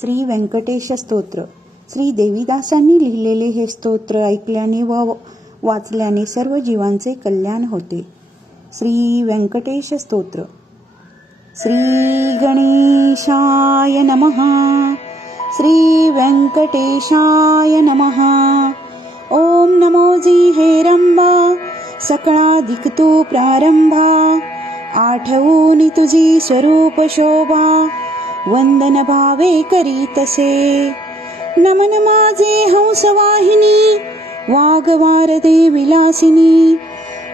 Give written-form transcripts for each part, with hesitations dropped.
श्री व्यंकटेश स्तोत्र. श्री देवीदासांनी लिहिलेले हे स्तोत्र ऐकल्याने व वाचल्याने सर्व जीवांचे कल्याण होते. श्री व्यंकटेश स्तोत्र. श्री गणेशाय नमः. श्री व्यंकटेशाय नमः. ओम नमो जी हेरंबा, सकळाधिक तू प्रारंभा. आठवून तुझी स्वरूप शोभा, वंदन भावे करीतसे. नमन माझे हंसवाहिनी, वाघवारदे विलासिनी.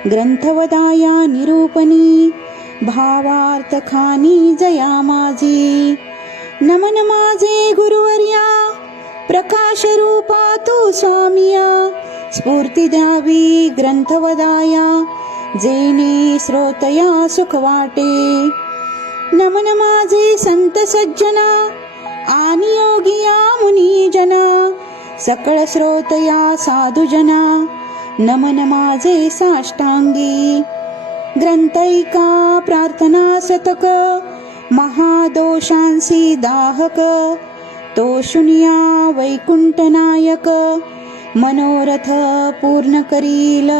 ग्रंथवदाया निरूपणी, भावार्थ खानी जया माझी. नमन माझे गुरुवर्या, प्रकाश रूपा तू स्वामिया. स्फूर्ती द्यावी ग्रंथवदाया, जेणे श्रोतया सुख वाटे. नमन माझे संत सज्जना, आणि योगिया मुनिजना. सकळ श्रोतया साधुजना, नमन माझे साष्टांगी. ग्रंथैका प्रार्थना शतक, महादोषांसी दाहक. तो शून्या वैकुंठ नायक, मनोरथ पूर्ण करील.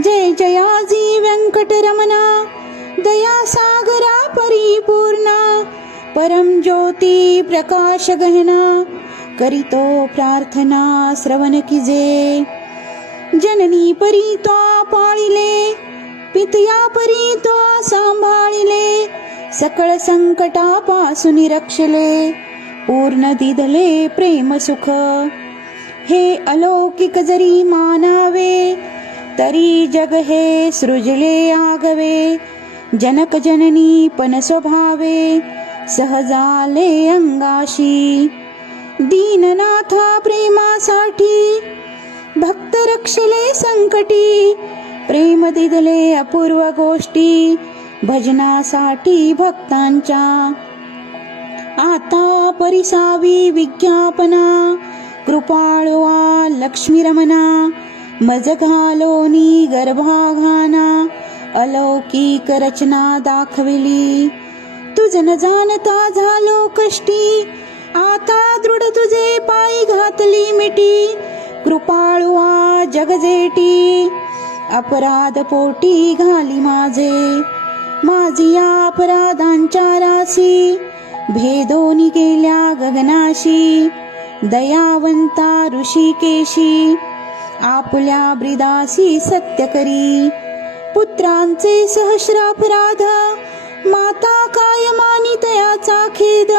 जय जयाजी व्यंकटरमणा, दया सागरा परिपूर्णा. परम ज्योती प्रकाश गहना, करीतो प्रार्थना श्रवण कीजे. जननी परी त्वा पाळिले, पितया परी त्वा सांभाळिले. सकळ संकटापासून रक्षले, पूर्ण दिदले प्रेम सुख. हे अलौकिक जरी मानावे, तरी जग हे सृजले आगवे. जनक जननी पण स्वभावे, सहजाले अंगाशी. दीननाथा प्रेमासाठी, भक्त रक्षले संकटी. प्रेम दिदले अपूर्व गोष्टी, भजनासाठी भक्तांच्या. आता परिसावी विज्ञापना, कृपाळवा लक्ष्मी रमणा. मज घालोनी गर्भाघाना, अलौकिक रचना दाखविली. तुझ न जाणता झालो कष्टी, आता दृढ तुझे पायी घातली मिटी. कृपाळुआ जगजेटी, अपराध पोटी घाली माझे. माझी या अपराधांच्या राशी, भेदोनी गेल्या गगनाशी. दयावंता ऋषिकेशी, आपल्या ब्रिदासी सत्य करी. पुत्रांचे सहस्रापराध, माता काय मानी तयाचा खेद.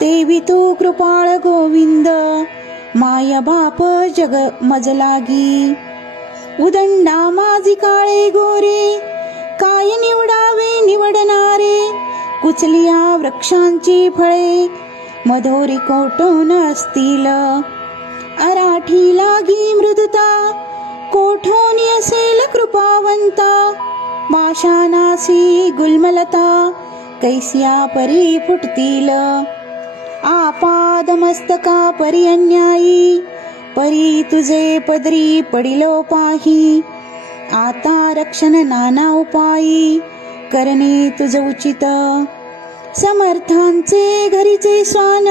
तेवी तू कृपाळ गोविंद, माया बाप जग मज लागी. उदंडा माझी काळे गोरे, काय निवडावे निवडणारे. कुचलिया वृक्षांची फळे, मधोरी कोटोन असतील. अराठी लागी मृदुता, कोठोनी असेल कृपावंता. माशानासी गुलमलता, कैसिया परी फुटतील. आपाद मस्तका परी अन्यायी, परी तुझे पदरी पडिलो पाही. आता रक्षण नाना उपायी, करणे तुझ उचित. समर्थांचे घरीचे स्वान,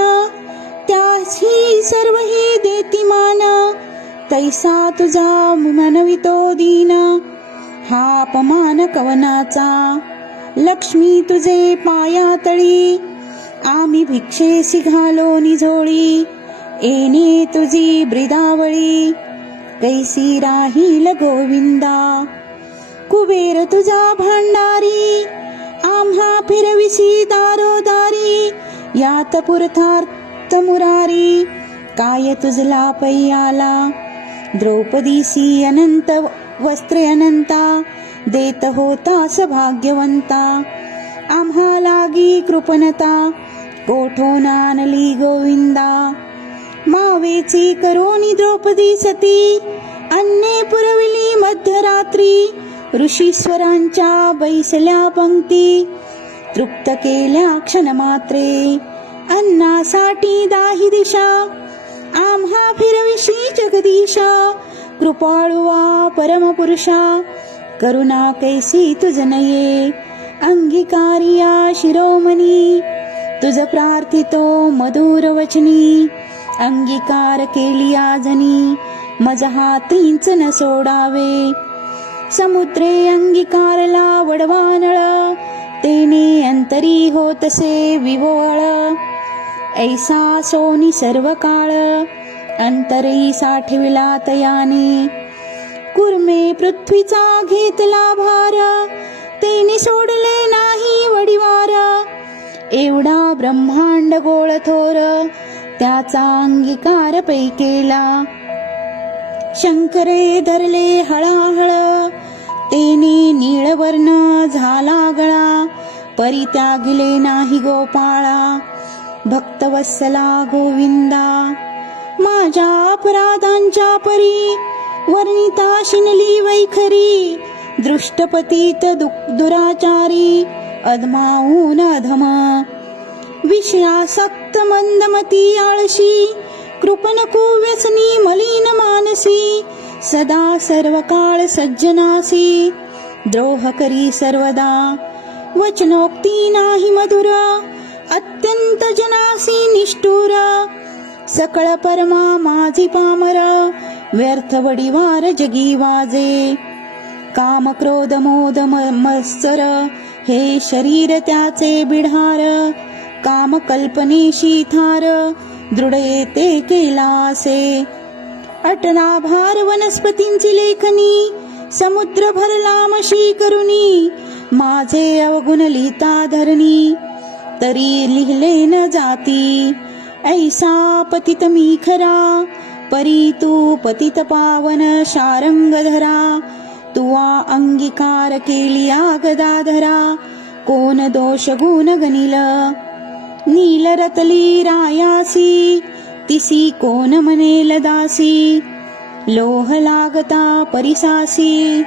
त्याही सर्वही देती मान. तैसा तुझा मनवितो दीन, हा अपमान कवनाचा. लक्ष्मी तुझे पायातळी, आम्ही भिक्षेसी घालो निझोळी. येणे तुझी ब्रिदावळी, कैसी राहील गोविंदा. कुबेर तुझा भांडारी, आम्हा फिरविसी दारोदारी. यात पुरथार्थ मुरारी, काय तुझला पैयाला. द्रौपदीसी अनंत वस्त्रे अनंता, देत होता सभाग्यवंता. आम्हा लागी कृपणता, कोठोन आणली गोविंदा. मावेची करोनी द्रौपदी सती, अन्ने पुरविली मध्यरात्री. ऋषीश्वरांच्या बैसल्या पंक्ती, तृप्त केल्या क्षणमात्रे. अन्नासाठी दाही दिशा, आम्हा फिरविशी जगदीशा. कृपाळुवा परमपुरुषा, करुणा कैसी तुझ नये. अंगीकारिया शिरोमणी, तुझ प्रार्थितो मधुर वचनी, अंगीकार केली आजनी, मज हातींच न सोडावे. समुद्रे अंगीकारला वडवानळ, तेने अंतरी होतसे विवोळ. ऐसा सोनी सर्व काळ, अंतरी साठविला तयाने. कुर्मे पृथ्वीचा घेतला भार, तेने सोडले नाही वडिवार. एवढा ब्रह्मांड गोळ थोर, त्याचा अंगीकार पै केला. शंकरे धरले हळाहळ, तेने नीळवर्ण झाला गळा. परित्यागिले नाही गोपाळा, भक्तवत्सला गोविंदा. माझ्या अपराधांच्या परी, वर्णिता शिनली वैखरी. दृष्टपतीत दुराचारी, अधमाहून अधम. विषयासक्त मंदमती आळशी, कृपण कुव्यसनी मलिन मानसी. सदा सर्व काळ सज्जनासी, द्रोह करी सर्वदा. वचनोक्ती नाही मधुर, अत्यंत जनासी निष्ठुर. सकळ परमा माझी पामर, व्यर्थ वडिवार जगी वाजे. काम क्रोध मोद मत्सर, हे शरीर त्याचे बिढार. काम कल्पनेशी थार, दृढ येते केलासे. अटनाभार वनस्पतींची लेखनी, समुद्र भरला मशी करुनी. माझे अवगुण लिहिता धरणी, तरी लिहिले न जाती. ऐसा पतित मी खरा, परी तू पतित पावन शारंगधरा. तुवा अंगीकार केली गदाधरा, कोण दोष गुण गनिल. नील रतली रायासी, तिसी कोण म्हणेल दासी. लोह लागता परिसासी,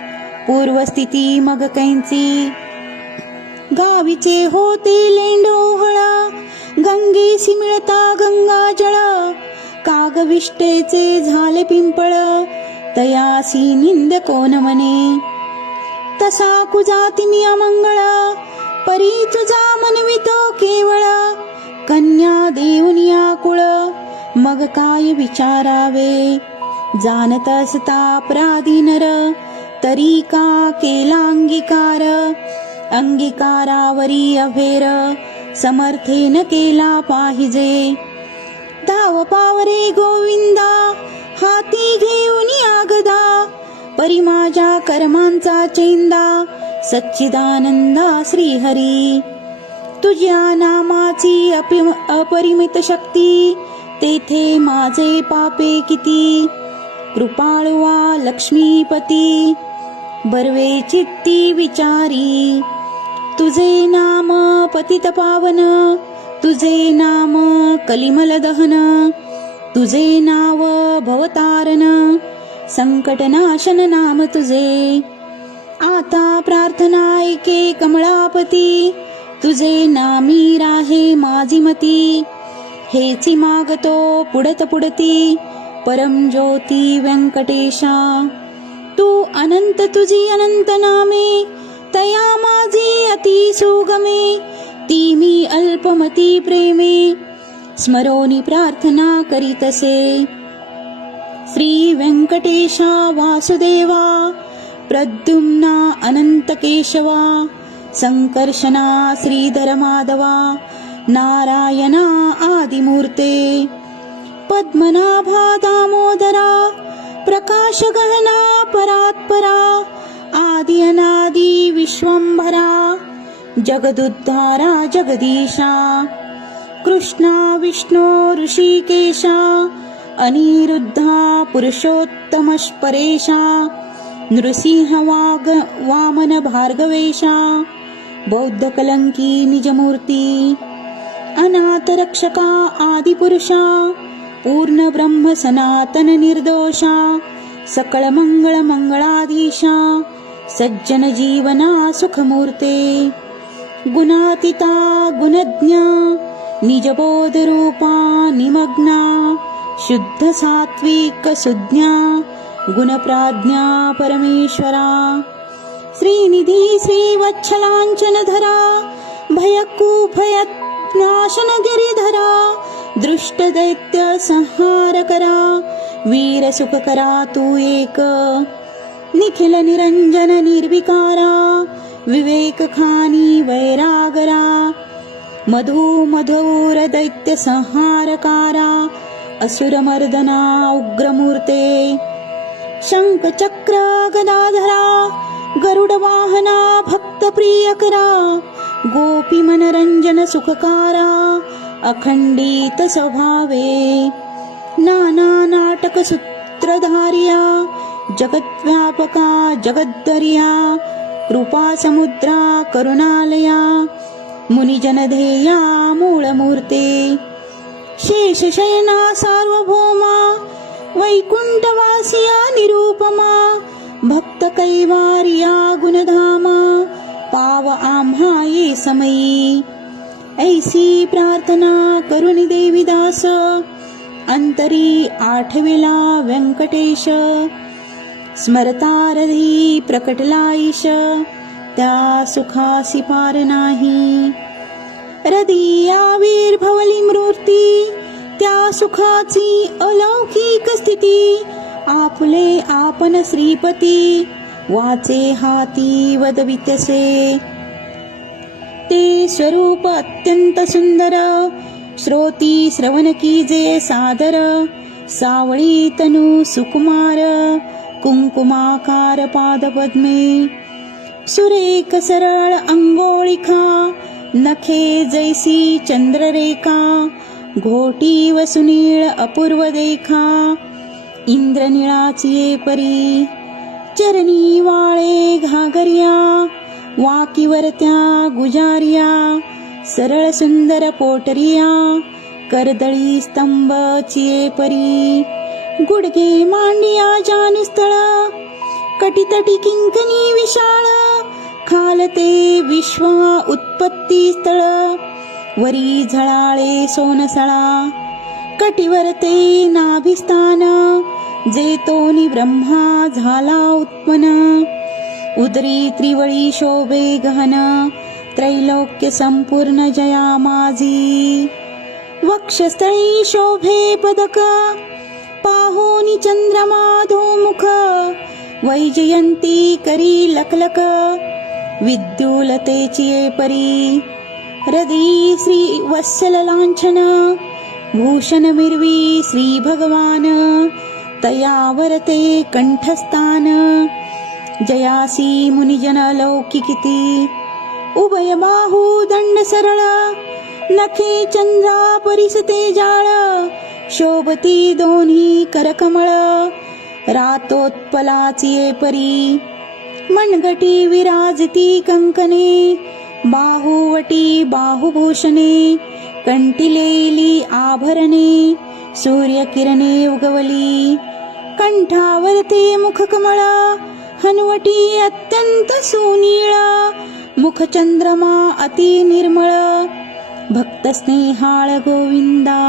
पूर्वस्थिती मग कैंची. गावीचे होते लेंडोहळा, गंगेसी मिळता गंगाजळ. कागविष्टेचे झाले पिंपळ, तयासी निंद कोण म्हणे. तसा कुजाती मी अमंगळ, परी तुझा मनवितो केवळ. कन्या देऊनी आकुळ, मग काय विचारावे. जाणत असता अपराधी नर, तरी का केला अंगीकार. अंगीकारावरी अभेर, समर्थेन केला पाहिजे. धाव पावरे गोविंदा, हाती घेऊन आगदा. परी माझ्या कर्मांचा चेंदा, सच्चिदानंदा श्रीहरी. तुझ्या नामाची अपरिमित शक्ती, तेथे माझे पापे किती. कृपाळुवा लक्ष्मीपती, बर्वे चित्ती विचारी. तुझे नाम पतित पावन, तुझे नाम कलिमल दहन. तुझे नाव भवतारण, संकटनाशन नाम तुझे. आता प्रार्थना ऐके कमळापती, तुझे नामी राहे माझी मती. हेची मागतो पुढत पुढती, परम ज्योती व्यंकटेशा. तू अनंत तुझी अनंत नामे, तया माझी अति सुगमे. ती मी अल्पमती प्रेमे, स्मरोनी प्रार्थना करीतसे. श्री व्यंकटेशा वासुदेवा, प्रद्युम्ना अनंत केशवा. संकर्षणा श्रीधर माधवा, नारायणा आदिमूर्ते. पद्मनाभा दामोदरा, प्रकाश गहना परात्परा. आदि अनादि विश्वंभरा, जगदुद्धारा जगदीशा. कृष्णा विष्णू ऋषिकेशा, अनिरुद्धा पुरुषोत्तमश परेशा. नृसिंह वामन भार्गवेशा, बौद्ध कलंकी निजमूर्ती. अनाथ रक्षका आदिपुरुषा, पूर्ण ब्रह्म सनातन निर्दोषा. सकळ मंगळ मंगळाधीशा, सज्जन जीवना सुखमूर्ते. गुणातीता गुणज्ञा, निजबोध रूपा निमग्ना. शुद्ध सात्विक सुज्ञा, गुणप्राज्ञा परमेश्वरा. श्रीनिधी श्रीवत्सलांचनधरा, भयकुभय नाशन गिरिधरा दृष्ट दैत्य संहार करा वीर सुख करा तू एक निखिल निरंजन निर्विकारा विवेक खानी वैरागरा मधु मधुर दैत्य संहारकारा असुर मर्दना उग्रमूर्ते शंख चक्र गदाधरा गरुड वाहना भक्त प्रियकरा गोपी मनरंजन सुखकारा अखंडित स्वभावे नाना नाटक सूत्रधार्या जगत व्यापका जगद्दर्या कृपा समुद्रा करुणालया मुनिजन ध्येया मूळमूर्ते शेषशयना सार्वभौमा वैकुंठवासिया निरूपमा भक्त कैवार्या गुणधामा पाव आम्हा ये समयी ऐसी प्रार्थना करुणी देवीदास अंतरी आठविला व्यंकटेश स्मरतारधी प्रकटला ईश त्या सुखासी पार नाही हृदयाविर्भवली मूर्ती त्या सुखाची अलौकिक स्थिती आपले आपण श्रीपती वाचे हाती वदवित्यसे ते स्वरूप अत्यंत सुंदर श्रोती श्रवण कीजे सादर सावळी तनु सुकुमार कुंकुमाकार पादपद्मे सुरेख सरळ अंगोळिखा नखे जैसी चंद्ररेखा घोटी व सुनीळ अपूर्व देखा इंद्रनिळाची परी चरणी वाळे घागर्या वाकीवरत्या गुजार्या सरळ सुंदर पोटरिया करदळी स्तंभ चिये परी गुडघे मांडिया जानस्थळ कटितटी किंकणी विशाळ खालते विश्व उत्पत्ती स्थळ वरी झळाळे सोनसळा कटिवरते नाभिस्थान जेतोनी ब्रह्मा झाला उत्पन्न उदरी त्रिवळी शोभे गहन त्रैलोक्य संपूर्ण जया माझी वक्षस्थळी शोभे पदक पाहोनी चंद्रमा धोमुख वैजयंती करी लकलक विद्युलतेची परी हृदयी श्री वत्सल लांछन भूषण मिरवी श्री भगवान तयावरते कंठस्थान जयासी मुनिजन लौकिकिती उभय बाहू दंड सरळ नखे चंद्रा परिसते जाळ शोभती दोन्ही करकमळ रातोत्पलाची परी मनगटी विराजती कंकणे बाहुवटी बाहुभूषणे कंटिलेली आभरणे सूर्यकिरणे उगवली कंठावरते मुखकमळा हनुवटी अत्यंत सुनीळा मुखचंद्रमा अति निर्मळ भक्त स्नेहाळ गोविंदा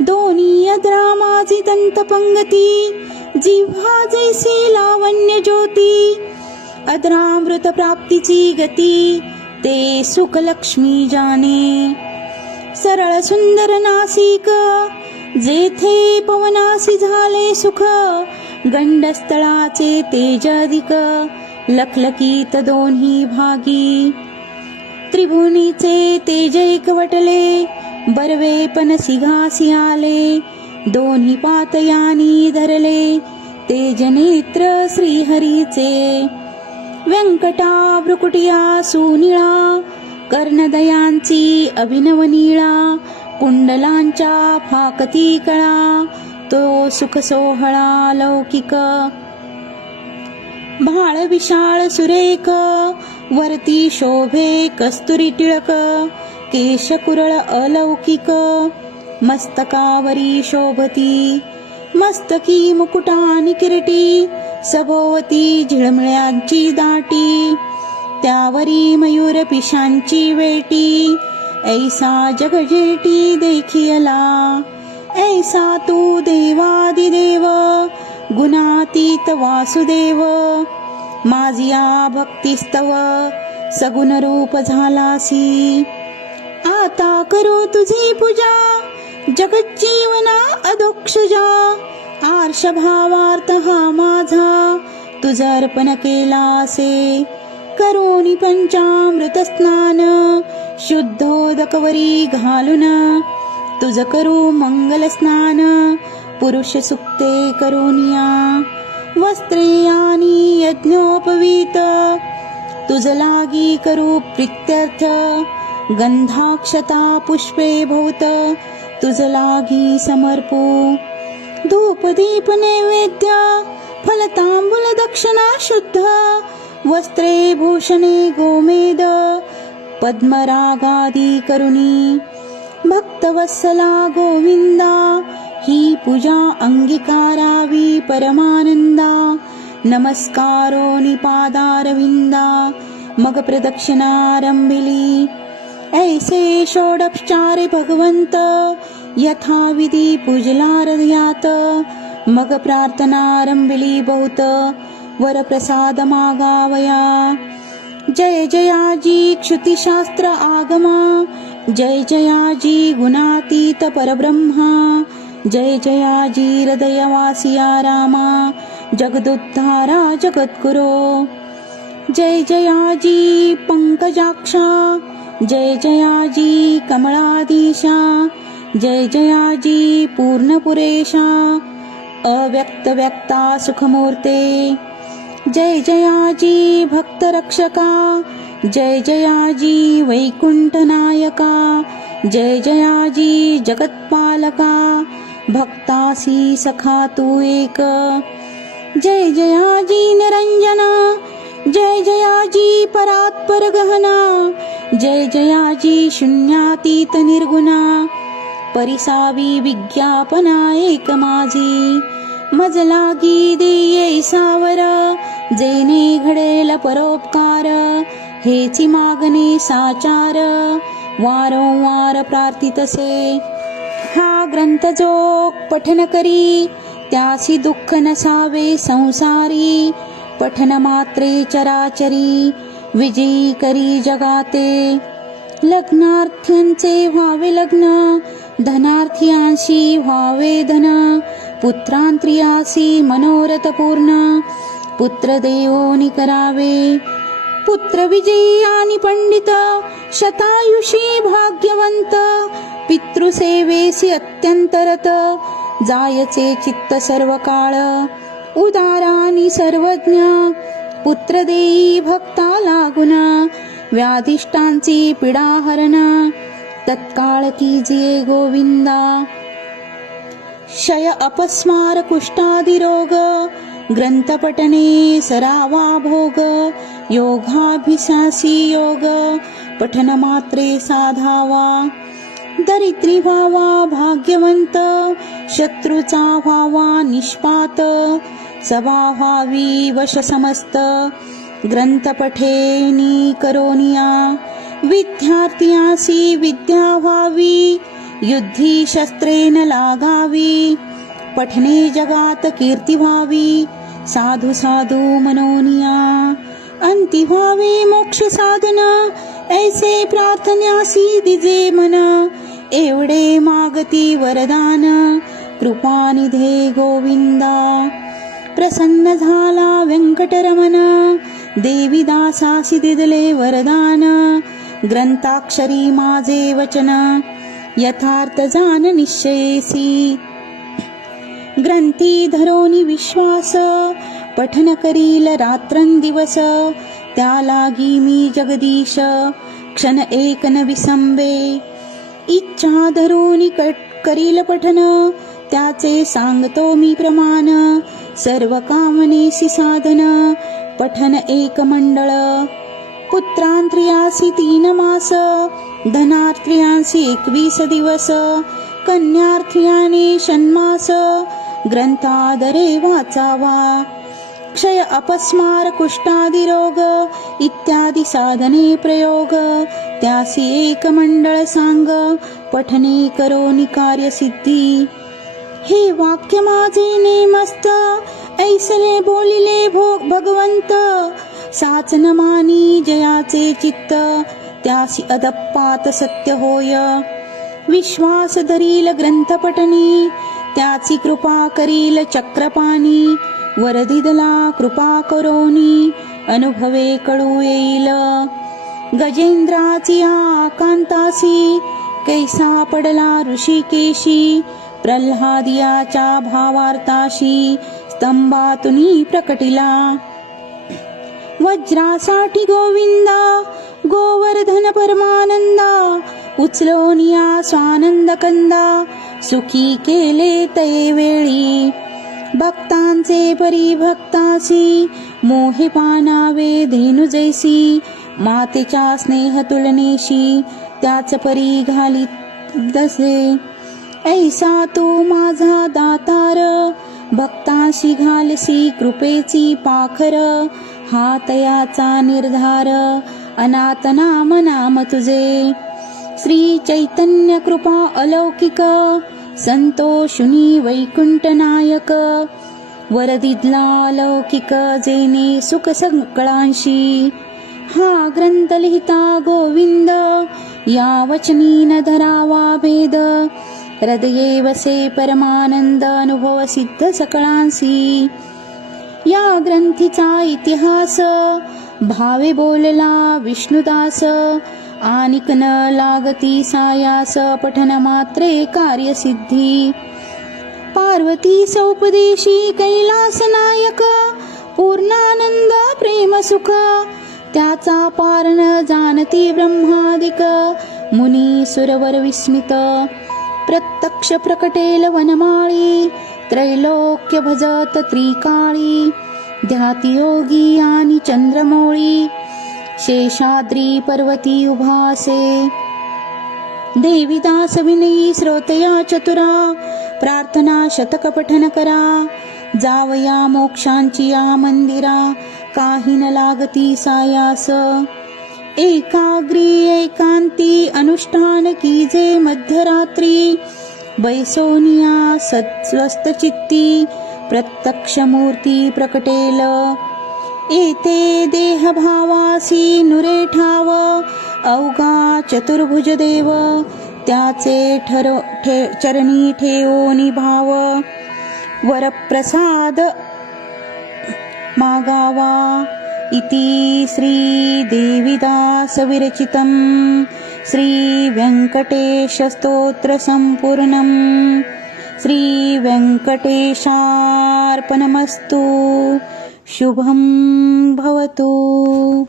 दोन्ही अद्रा माझी दंतपंगती जिव्हा जैसी लावण्य ज्योती अद्रामृत प्राप्तीची गती ते सुख लक्ष्मी जाणे सरळ सुंदर नासिक जेथे पवनासी झाले सुख गंडस्थळाचे तेज अधिक लखलकीत दोन्ही भागी त्रिभुवनीचे तेज एकवटले बरवे पण सिंहासी आले दोन्ही पातयानी धरले तेज नेत्र श्रीहरीचे व्यंकटा भ्रुकुटिया सुनिळा कर्णदयांची अभिनव नीळा कुंडलांच्या फाकती कळा तो सुख सोहळा लौकिक भाळ विशाळ सुरेख वरती शोभे कस्तुरी टिळक केश कुरळ अलौकिक मस्तकावरी शोभती मस्तकी मुकुटानी किरीटी सभोवती झिळमिळ्यांची दाटी त्यावरी मयूर पिशांची वेटी ऐसा जगजेटी देखियला ऐसा तू देवादिदेव गुणातीत वासुदेव माझिया भक्तिस्तव सगुण रूप झालासी आता करो तुझी पूजा जगज्जीवना अधोक्षजा आर्ष भावार्थ हा माझा तुझ अर्पण केला असे करोनी पंचामृत स्नान शुद्धोदकवरी घालून तुझ करू मंगल स्नान पुरुष सुक्ते करोनिया वस्त्रे आणि यज्ञोपवीत तुझ लागी करू प्रीत्यर्थ गंधाक्षता पुष्पे भूत तुझ लागी समर्पू धूप दीप नैवेद्य फलतांबूल दक्षिणा शुद्ध वस्त्रे भूषणे गोमेद पद्मरागादी करुणी भक्तवत्सला गोविंदा ही पूजा अंगीकारावी परमानंदा नमस्कारो निपादारविंदा मग प्रदक्षिणारंभिली ऐसे षोडपचारे भगवंत यथाविधी पूजला हृदयात मग प्रार्थनारंभिली बहुत वरप्रसाद मागावया जय जयाजी क्षुतिशास्त्र आगमा जय जयाजी गुणातीत परब्रह्मा जय जयाजी हृदयवासिया रामा जगदुद्धारा जगद्गुरो जय जयाजी पंकजाक्षा जय जयाजी कमलाधीशा जय जयाजी पूर्णपुरेशा अव्यक्त व्यक्ता सुखमूर्ते जय जयाजी भक्तरक्षका जय जयाजी वैकुंठनायका जय जयाजी जगत्पालका भक्तासी सखा तू एक जय जयाजी निरंजना जय जयाजी परात्पर गहना जय जयाजी शून्यातीत निर्गुणा परिसावी विज्ञापना एक माझी मज लागी देये सावर जेने घडेल परोपकार हेची मागणे साचार वारंवार प्रार्थितसे हा ग्रंथ जो पठन करी त्यासी दुःख नसावे संसारी पठन मात्रे चराचरी विजयी करी जगाते लग्नार्थ्यांचे व्हावे लग्न धनार्थ्यांशी व्हावे धन पुत्रांत्रियासी मनोरथ पूर्ण पुत्र देवोनी करावे पुत्र विजयी आणि पंडित शतायुषी भाग्यवंत पितृसेवेसी अत्यंतरत जायचे चित्त सर्व काळ उदारानी सर्वज्ञ पुत्र देई भक्ता लागुन व्याधिष्टांची पीडाहरण तत्काळ कीजिये गोविंदा क्षय अपस्मार कुष्ठादी रोग ग्रंथपठने सरावा भोग योगाभिसासी योग पठन मात्रे साधावा दरिद्री व्हावा भाग्यवंत शत्रूचा व्हावा निष्पात सभा व्हावी वश समस्त ग्रंथ पठेनी करोनिया विद्यार्थ्यासी विद्या व्हावी युद्धी शस्त्रेन लागावी पठने जगात कीर्ती व्हावी साधू साधू मनोनिया अंती व्हावे मोक्ष साधन ऐसे प्रार्थन्यासी दिजे मन एवढे मागती वरदान कृपानिधे गोविंदा प्रसन्न झाला व्यंकटरमण देवी दासासी दिदले वरदान ग्रंथाक्षरी माझे वचन यथार्थ जान निश्चयेसी ग्रंथी धरोनी विश्वास पठन करील रात्रंदिवस त्या लागी मी जगदीश क्षण एक न विसंबे इच्छा धरोनी करील पठन त्याचे सांगतो मी प्रमाण सर्व कामनेसी साधन पठन एक मंडळ पुत्रांत्रियासी 3 मास धनार्थियांसी 21 दिवस कन्यार्थियाने षण्मास ग्रंथादरे वाचावा क्षय अपस्मार कुष्ठादी रोग इत्यादी साधने प्रयोग त्यासी एक मंडळ सांग पठने करोनी कार्य सिद्धी हे वाक्य माझे नेमस्त ऐसले बोलिले भगवंत साच न मानी जयाचे चित्त त्यासी अदप्पात सत्य होय. विश्वास धरील ग्रंथ पठणी, त्याची कृपा करील चक्रपाणी. वरदिदला कृपा करोनी, अनुभवे कळू येईल. गजेंद्राची आकांतासी, कैसा पडला ऋषिकेशी. प्रल्हादियाच्या भावार्थाशी, स्तंभातुनी प्रकटिला. वज्रासाठी गोविंदा, गोवर्धन परमानंदा. उचलोनिया स्वानंद कंदा, सुखी केले ते वेळी. भक्तांचे परिभक्तासी, मोहे पानावे धेनु जैसी. मातेच्या स्नेह तुलनेशी, त्याच परी घालीत दसे. ऐसा तू माझा दातार, भक्ताशी घालसी कृपेची पाखर. हा तयाचा निर्धार, अनाथ नाम नाम तुझे. श्री चैतन्य कृपा अलौकिक, संतोषुनी वैकुंठ नायक. वरदिदला अलौकिक, जेने सुख सकळांशी. हा ग्रंथ लिहिता गोविंद, या वचनी न धरावा भेद. हृदये वसे परमानंद, अनुभव सिद्ध सकळांसी. या ग्रंथीचा इतिहास, भावे बोलला विष्णुदास. आनिक न लागती सायास, पठन मात्रे कार्यसिद्धी. पार्वती सौपदेशी कैलास नायक, पूर्णानंद प्रेम सुख. त्याचा पारण जाणती ब्रह्मादिक, मुनी सुरवर विस्मित. प्रत्यक्ष प्रकटेल वनमाळी, त्रैलोक्य भजत त्रिकाळी. ध्याती योगी आणि चंद्रमौळी, शेषाद्री पर्वती उभासे. देवीदास विनयी श्रोतया चतुरा, प्रार्थना शतक पठन करा. जावया मोक्षांची या मंदिरा, काही न लागती सायास. एकाग्री एकांती अनुष्ठान कीजे मध्यरात्री. बैसोनिया सत्स्वस्थ चित्ती, प्रत्यक्ष मूर्ती प्रकटेल. एते देह भावासी नुरे ठाव, अवघा चतुर्भुज देव. त्याचे चरणी ठेवोनी भाव, वरप्रसाद मागावा. इति श्री देवीदास विरचितं श्री व्यंकटेश स्तोत्र संपूर्णं. श्री व्यंकटेशार्पणमस्तु. शुभं भवतु.